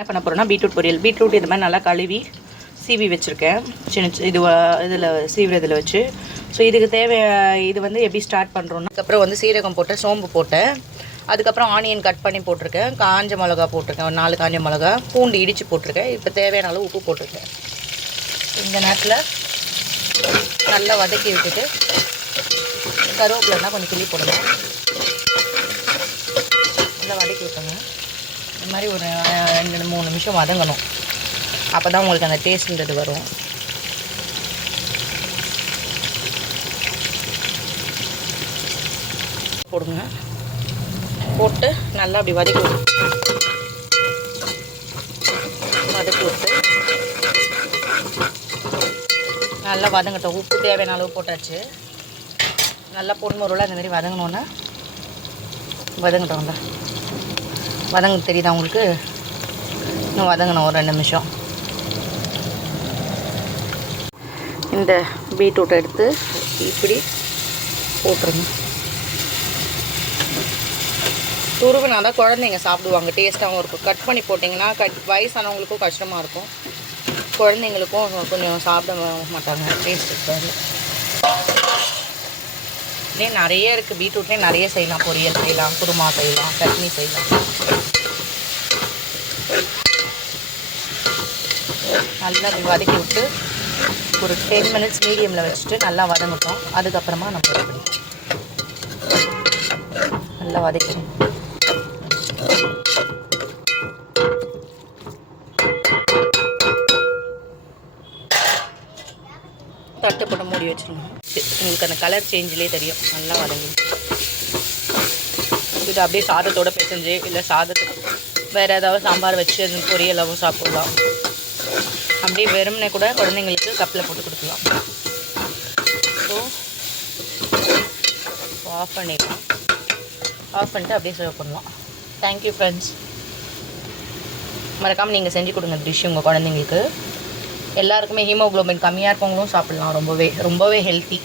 என்ன பண்ண போகிறோன்னா பீட்ரூட் பொரியல். பீட்ரூட் இது மாதிரி நல்லா கழுவி சீவி வச்சுருக்கேன். சின்ன இதில் சீவிரதில் வச்சு. ஸோ இதுக்கு இது வந்து எப்படி ஸ்டார்ட் பண்ணுறோன்னா, அதுக்கப்புறம் வந்து சீரகம் போட்டேன், சோம்பு போட்டேன், அதுக்கப்புறம் ஆனியன் கட் பண்ணி போட்டிருக்கேன், காஞ்ச மிளகா போட்டிருக்கேன், ஒரு 4 காஞ்ச மிளகா, பூண்டு இடித்து போட்டிருக்கேன். இப்போ தேவையான அளவு உப்பு போட்டிருக்கேன். இந்த நேரத்தில் நல்லா வதக்கி விட்டுட்டு கருவேப்பிலைன்னா கொஞ்சம் கிள்ளி போடணும். நல்லா வதக்கி விட்டுங்க. இந்த மாதிரி ஒரு 2-3 நிமிஷம் வதங்கணும். அப்போ தான் உங்களுக்கு அந்த டேஸ்ட்ன்றது வரும். போடுங்க. போட்டு நல்லா அப்படி வதக்கி விட்டு நல்லா வதங்கட்டும். உப்பு தேவையான அளவு போட்டாச்சு. நல்லா பொன்முருளாக இந்த மாதிரி வதங்கினோன்னா வதங்கட்டும். வதங்க தெரியுதா உங்களுக்கு? இன்னும் வதங்கணும் ஒரு 2 நிமிஷம். இந்த பீட்ரூட்டை எடுத்து இப்படி போட்டுருங்க. துருவினா தான் குழந்தைங்க சாப்பிடுவாங்க, டேஸ்ட்டாகவும் இருக்கும். கட் பண்ணி போட்டிங்கன்னா வயசானவங்களுக்கும் கஷ்டமாக இருக்கும், குழந்தைங்களுக்கும் கொஞ்சம் சாப்பிட மாட்டாங்க, டேஸ்ட் இருக்காது. இதே நிறைய இருக்குது. பீட்ரூட்லேயே நிறைய செய்யலாம். பொரியல் செய்யலாம், குருமா செய்யலாம், சட்னி செய்யலாம். நல்லா வதக்கி விட்டு ஒரு 10 மினிட்ஸ் மீடியமில் வச்சுட்டு நல்லா வதங்கட்டும். அதுக்கப்புறமா நம்ம நல்லா வதக்கணும். தட்டு போட்டு மூடி வச்சுருங்க. உங்களுக்கு அந்த கலர் சேஞ்சிலே தெரியும். நல்லா வதங்கி இது அப்படியே சாதத்தோடு பிசைஞ்சு, இல்லை சாதத்துக்கு வேறு ஏதாவது சாம்பார் வச்சு அது பொரியலாகவும் சாப்பிடலாம். அப்படியே வெறுமனே கூட குழந்தைங்களுக்கு கப்பில் போட்டு கொடுக்கலாம். ஸோ ஆஃப் பண்ணிடலாம். ஆஃப் பண்ணிட்டு அப்படியே சர்வ் பண்ணலாம். Thank you friends. மறக்காமல் நீங்கள் செஞ்சு கொடுங்க டிஷ் உங்கள் குழந்தைங்களுக்கு. எல்லாருக்குமே ஹீமோக்ளோபின் கம்மியாக இருக்கவங்களும் சாப்பிட்லாம். ரொம்பவே ஹெல்த்தி.